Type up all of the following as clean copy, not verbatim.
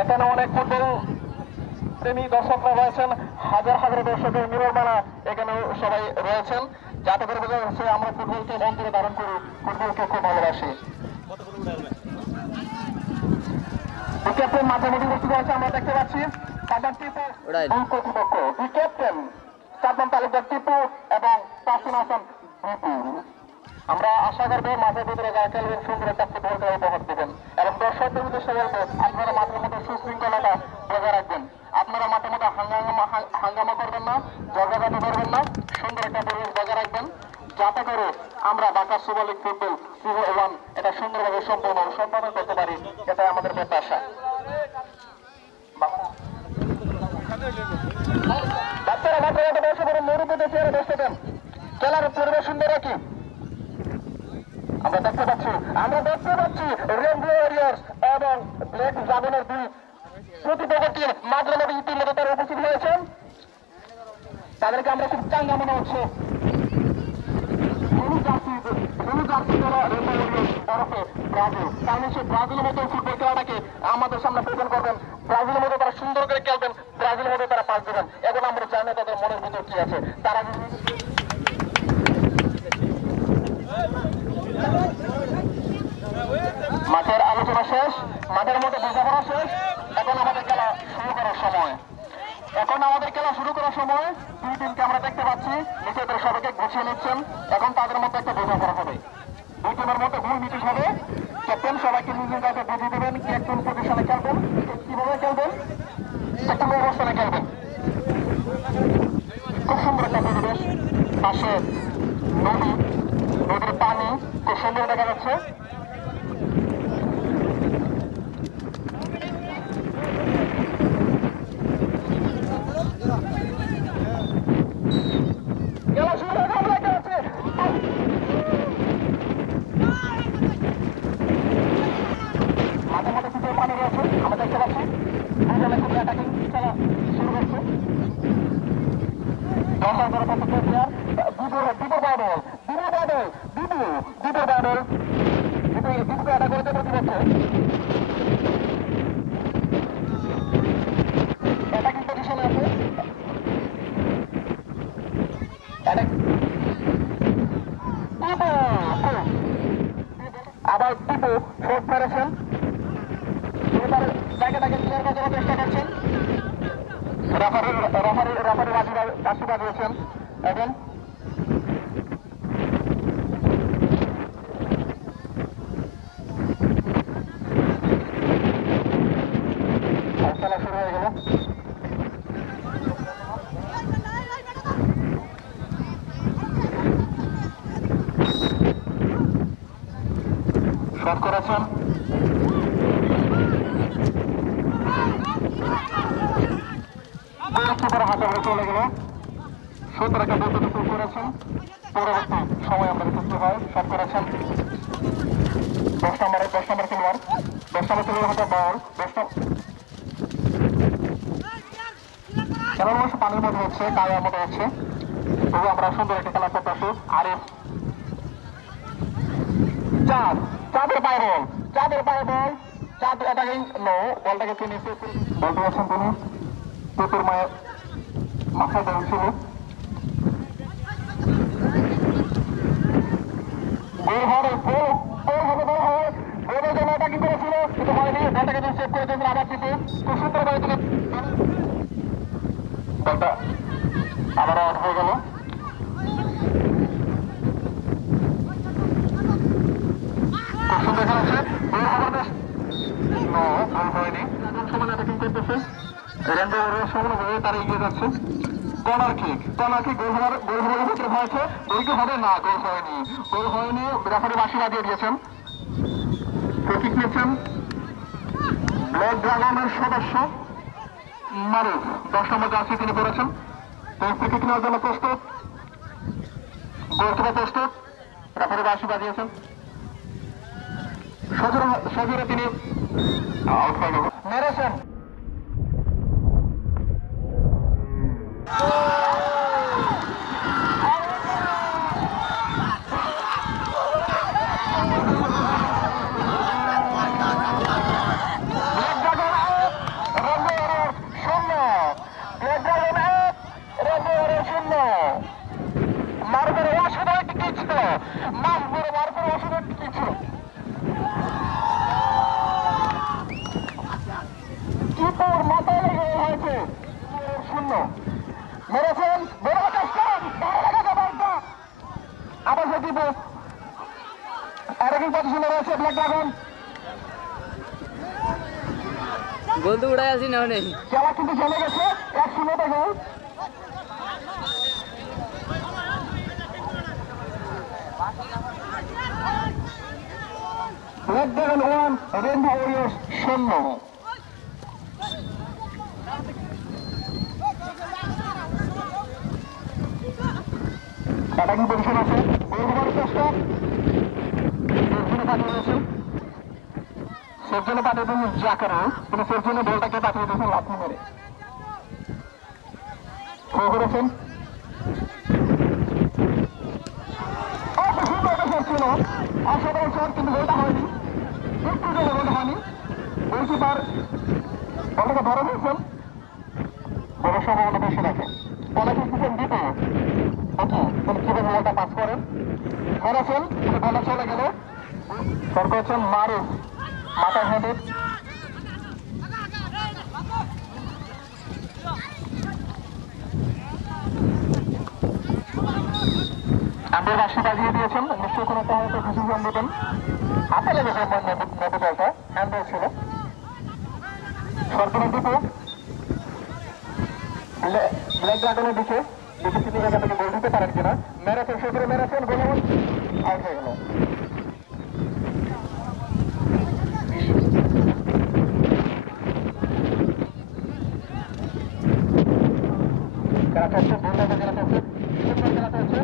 এখানে অনেক ফুটবল প্রেমী দর্শকরা রয়েছেন, হাজার হাজার দর্শকের মিলনমেলা এখানে সবাই রয়েছেন, যাতে করে বোঝা যাচ্ছে আমরা ফুটবলকে অন্তরে ধারণ করি, ফুটবলকে খুব ভালোবাসি। ক্যাপ্টেন মাঠের মধ্যে উপস্থিত হয়েছে, আমরা দেখতে পাচ্ছি কর্তৃপক্ষ, ক্যাপ্টেন সাদমান তালুকদার টিপু এবং তাসিন হাসান বিপুল। আমরা আশা করবো মাঠের ভিতরে যা খেলবেন সুন্দর একটা ফুটবল খেলা উপহার দেবেন এবং দর্শকদের উদ্দেশ্যে বলবো আপনারা মাঠের মধ্যে সুশৃঙ্খলতা বজায় রাখবেন। আপনারা মাঠের মধ্যে হাঙ্গামা করবেন না, ঝগড়াঝাটি করবেন না, সুন্দর একটা পরিবেশ বজায় রাখবেন, যাতে করে আমরা Dhaka super league football season 1 এটা সুন্দরভাবে সম্পন্ন করতে পারি, এটাই আমাদের প্রত্যাশা। বাচ্চারা মাঠের মধ্যে বসে পড়ুন, মুরুব্বিদের চেয়ারে বসে দেন, খেলার পরিবেশ সুন্দর রাখি। আমরা দেখতে পাচ্ছি রেইনবো ওয়ারিয়র্স এবং ব্ল্যাক ড্রাগনের দুই প্রতিপক্ষের মাঝে মধ্যে ইতিমধ্যে তারা উপস্থিত হয়েছেন, তাদেরকে আমরা খুব চাঙ্গা মনে হচ্ছে। ব্রাজিলের মতো ফুটবল খেলাটাকে আমাদের সামনে প্রেজেন্ট করবেন, ব্রাজিলের মতো তারা সুন্দর করে খেলবেন, ব্রাজিলের মতো তারা পাস দেবেন। এখন আমরা জানি তাদের মনের ভিতর কি আছে। তারা মাঠের আলোচনা শেষ, মাঠের মধ্যে বোঝাপড়া শেষ, এখন আমাদের খেলা শুরু করার সময়। দুই টিমকে আমরা দেখতে পাচ্ছি নিজেদের সবাইকে গুছিয়ে নিচ্ছেন, এখন তাদের মধ্যে একটা বোঝাপড়া হবে, দুই টিমের মধ্যে ভুল মিটিং হবে। ক্যাপ্টেন সবাইকে নিজের কাছে বুঝিয়ে দেবেন কি একজন পজিশনে খেলবেন, কিভাবে খেলবেন, একটা অবস্থানে খেলবেন। খুব সুন্দর একটা পরিবেশ, পাশে নদীর পানি খুব সুন্দর দেখা যাচ্ছে। আবার টিপু শট মেরেছেন, জায়গাটাকে ক্লিয়ার করার চেষ্টা করছেন, রেফারি কাশি বাজিয়েছেন। এখন খেলা শুরু হয়ে গেল। শট করেছেন, হাতে ধরে চলে গেল। 17 একটা বলতে করেছেন, পরবর্তী সময় আমরা উপস্থিত হয়। শট করেছেন 10 নম্বর খেলোয়াড়, 10 নম্বর খেলোয়াড় হাতে বল। খেলার অবশ্য পানির মধ্যে হচ্ছে, কায়ার মধ্যে হচ্ছে, তবু আমরা সুন্দর একটা খেলা করতে আসি। আরিফ চাঁদের পায়ে বল, চাঁদ অ্যাটাকিং নো, বলটাকে তিনি বলতে পারছেন, তিনি পেপের মায়ের মাথায় দেওয়া ছিল। আবার আউট হয়ে গেল। খুব সুন্দর খেলা হয়নি, সমান অ্যাটাকিং করতেছে, তারা এগিয়ে যাচ্ছে। কর্নার কিক গোল হওয়ার ভিতরে হয়েছে, ওই কি হবে না, গোল হয়নি, রেফারি বাঁশি বাজিয়ে দিয়েছেন। ফ্রি কিক নিচ্ছেন ব্ল্যাক ড্রাগনের সদস্য মারুফ, 10 নম্বর জার্সি তিনি পড়েছেন। ফ্রি কিক নেওয়ার জন্য প্রস্তুত, গোলকিপার প্রস্তুত, রেফারি বাঁশি বাজিয়েছেন। সজোরে তিনি আউট হয়ে গেল, মেরেছেন। শূন্য মেরেছেন বড় চেষ্টা আবার দিব অ্যাটাকিং পজিশনে রয়েছে ব্ল্যাক ড্রাগন গোল তো উড়াই আসি না নেই খেলা কিন্তু জমে গেছে 1-0 থেকে black dragon 1 rainbow Warriors 0 attacking position আছে গোল চেষ্টা সেজন্য পাঠিয়ে দিয়েছেন জাকারো কিন্তু সেজন্য বলটাকে পাঠিয়ে দিয়েছেন লাথি মেরে করেছেন ছিল অসাধারণ শট কিন্তু গোলটা হয়নি একটু জন্য গোলটা হয়নি গোলকিপার বলটাকে ধরে দিয়েছেন বড় সম্ভাবনা বেশি রাখে বলা দিচ্ছেন দিতে ওকে তিনি কিভাবে বলটা পাস করেন ধরেছেন বলা চলে গেল সর করেছেন মারুফ মাথায় হেডেড আম্পায়ার রাশি বাজিয়ে দিয়েছেন নিশ্চয়ই কোনো একটা হয়তো ডিসিশন দেবেন হাতে লেগেছে নেটে বলটা হ্যান্ডেল ছিল সরকারের দিকে ব্ল্যাক ড্রাগনের দিকে দেখেছি তিনি এখান থেকে গোল দিতে পারেন কিনা মেরেছেন সেখানে মেরেছেন গোল আউট হয়ে গেল খেলাটা হচ্ছে বলটাতে খেলাটা হচ্ছে সুন্দর খেলাটা হচ্ছে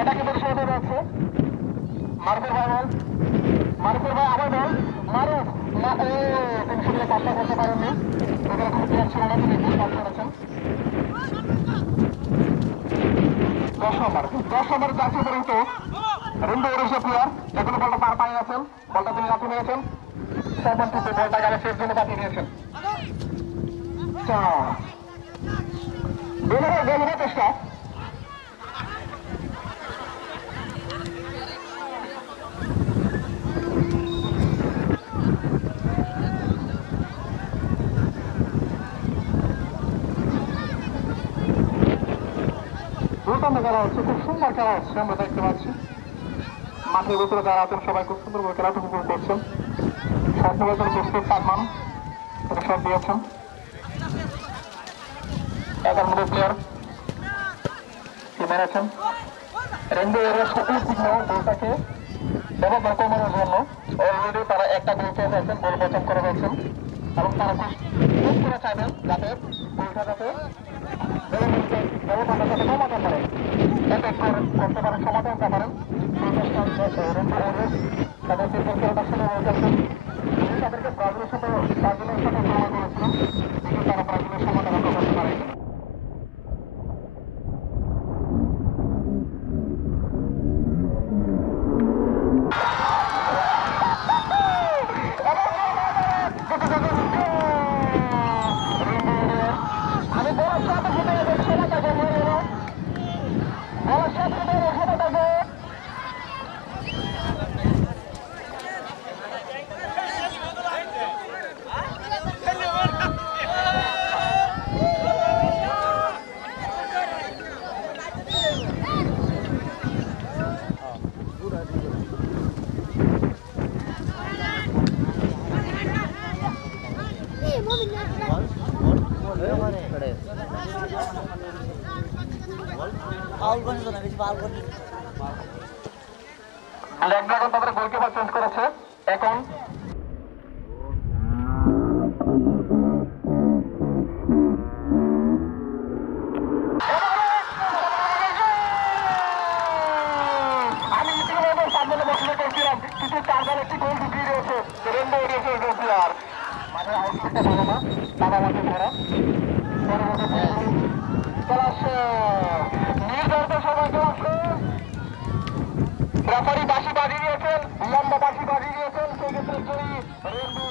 এটাকে পরিষেবা যাচ্ছে মারুফের ভাই বল মারুফের ভাই আবার বল মারুফ তিনি সেগুলো কাজটা করতে পারেননি এখানে কোনো প্লেয়ার ছিল না তিনি ভুল কাজ করেছেন 10 নম্বর জার্সি পর্যন্ত রেইনবো ওয়ারিয়র্সের প্লেয়ার এখনো বলটা পার পায়ে আছেন বলটা তিনি লাথি মেরেছেন 70 বলটা গেলে শেষ জন্য পাঠিয়ে দিয়েছেন বেলুনের চেষ্টা দুর্দান্ত খেলা হচ্ছে খুব সুন্দর খেলা হচ্ছে আমরা দেখতে পাচ্ছি মাঠের ভিতরে যারা আছেন সবাই খুব সুন্দর করে খেলাটা উপভোগ করছেন সব নির্বাচন প্রস্তুত সালমান সব দিয়েছেন 11 নম্বর প্লেয়ার কি মেরেছেন রেইনবো ওয়ারিয়র্স উদ্বিগ্ন গোলটাকে ব্যবহার কমানোর জন্য অলরেডি তারা একটা গোল পেয়ে যাচ্ছেন গোল বচন করে যাচ্ছেন এবং তারা খুব করে চাইবেন যাতে গোলটা যাতে ব্যবধানটা যাতে কমাতে পারে এতে করতে পারেন সমাধান করতে পারেন রেইনবো ওয়ারিয়র্স তাদের ফুটবল খেলাটা শুরু হয়ে যাচ্ছে তাদেরকে ব্রাজিলের সাথে খেলা করেছিলেন কিন্তু তারা ব্রাজিলের সমাধান করতে পারে ব্ল্যাক ড্রাগন তাদের গোলকিপার চেঞ্জ করেছে এখন আমি ইতিমধ্যে সামনে বসে করছিলাম কিন্তু তার দল একটি গোল ঢুকিয়ে দিয়েছে রেইনবো ওয়ারিয়র্সের গোল প্লেয়ার মানে আউটপুটটা ভালো না বাবা মাকে ধরা নির্ধারিত সময় চলছে রেফারি বাঁশি বাজিয়ে দিয়েছেন লম্বা বাঁশি বাজিয়ে দিয়েছেন সেক্ষেত্রে জয়ী রেইনবো